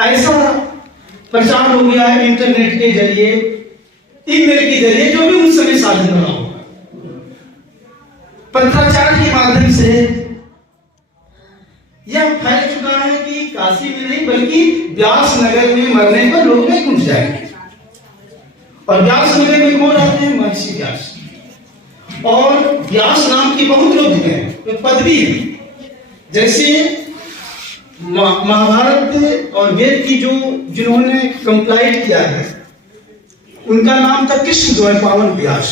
ऐसा प्रचार हो गया है इंटरनेट के जरिए, ईमेल के जरिए, जो भी उस समय साधन रहा होगा, पत्राचार के माध्यम से यह फैल चुका है कि काशी में नहीं बल्कि व्यास नगर में मरने पर लोग नहीं घुस जाएंगे। और व्यास नगर में कौन रहते हैं? महर्षि व्यास। और व्यास नाम के बहुत लोग हैं, पदवी है। जैसे महाभारत और वेद की जो जिन्होंने कंप्लाइट किया है, उनका नाम था कृष्णद्वैपायन व्यास।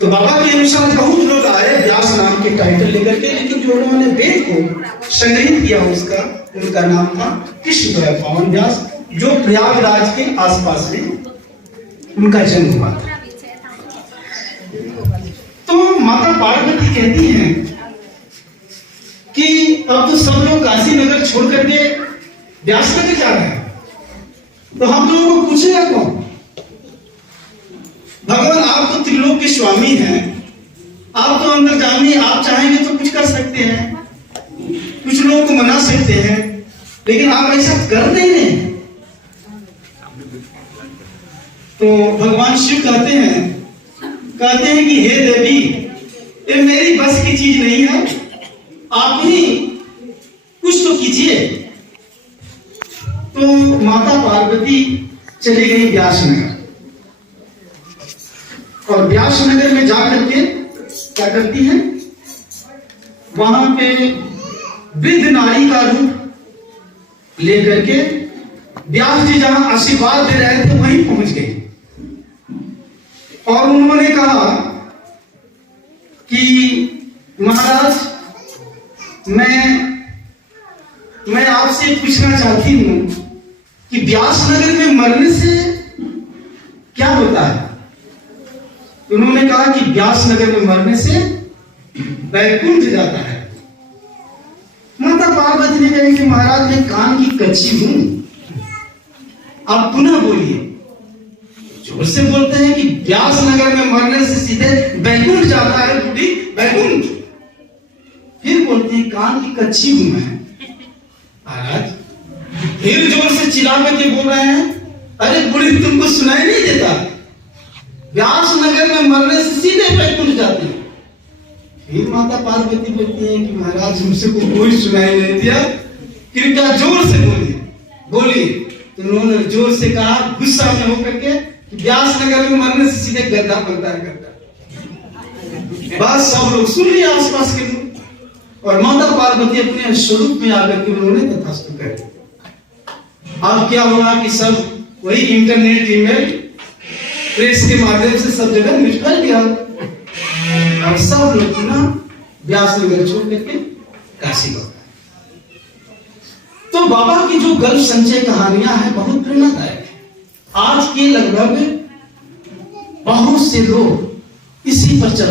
तो बाबा के अनुसार बहुत लोग आए व्यास नाम के टाइटल लेकर के, लेकिन जो उन्होंने वेद को संग्रहित किया उसका, उनका नाम था कृष्णद्वैपायन व्यास, जो प्रयागराज के आसपास में उनका जन्म हुआ था। तो माता पार्वती कहती हैं कि अब तो सब लोग काशी नगर छोड़ करके व्यास नगर जा रहे हैं, तो हम लोगों को पूछेगा कौन? भगवान आप तो त्रिलोक के स्वामी हैं, आप तो अंतर्यामी, आप चाहेंगे तो कुछ कर सकते हैं, कुछ लोगों को मना सकते हैं, लेकिन आप ऐसा कर नहीं रहे। तो भगवान शिव कहते हैं कि हे देवी, ये मेरी बस की चीज नहीं है, आप ही कुछ तो कीजिए। तो माता पार्वती चली गई व्यास नगर, और व्यास नगर में जाकर के क्या करती है, वहां पे वृद्ध नारी का रूप लेकर के व्यास जी जहां आशीर्वाद दे रहे थे वहीं पहुंच गई। और उन्होंने कहा कि महाराज, मैं आपसे पूछना चाहती हूं कि व्यास नगर में मरने से क्या होता है? उन्होंने कहा कि व्यास नगर में मरने से वैकुंठ जाता है। माता पार्वती ने कहा कि महाराज मैं कान की कच्ची हूं, आप पुनः बोलिए। जोर से बोलते हैं कि व्यास नगर में मरने से सीधे वैकुंठ जाता है, बूढ़ी वैकुंठ। फिर बोलते हैं कान की कच्ची हूं मैं। महाराज फिर जोर से चिल्ला के बोल रहे हैं, अरे बूढ़ी तुमको सुनाई नहीं देता? व्यास नगर में मरने से सीधे वैकुंठ जाते हैं। फिर माता पार्वती बोलती है कि महाराज हमसे को कोई सुनाई नहीं दिया, कृपया जोर से बोलिए। तो उन्होंने जोर से कहा गुस्सा में होकर के कि व्यास नगर में मरने से सीधे गड्ढा बनता है, गड्ढा। बस सब लोग सुन लिया, आसपास के लोग, और माता पार्वती अपने स्वरूप में आकर के उन्होंने तथास्तु कर दिया। अब क्या हुआ कि सब वही इंटरनेट, ईमेल, प्रेस के माध्यम से सब जगह निकल गया, और सब लोग ना व्यास नगर छोड़ करके काशी लौट गए। तो बाबा की जो गर्भ संचय कहानियां हैं बहुत प्रेरणादायक है। आज के लगभग बहुत से लोग इसी पर चल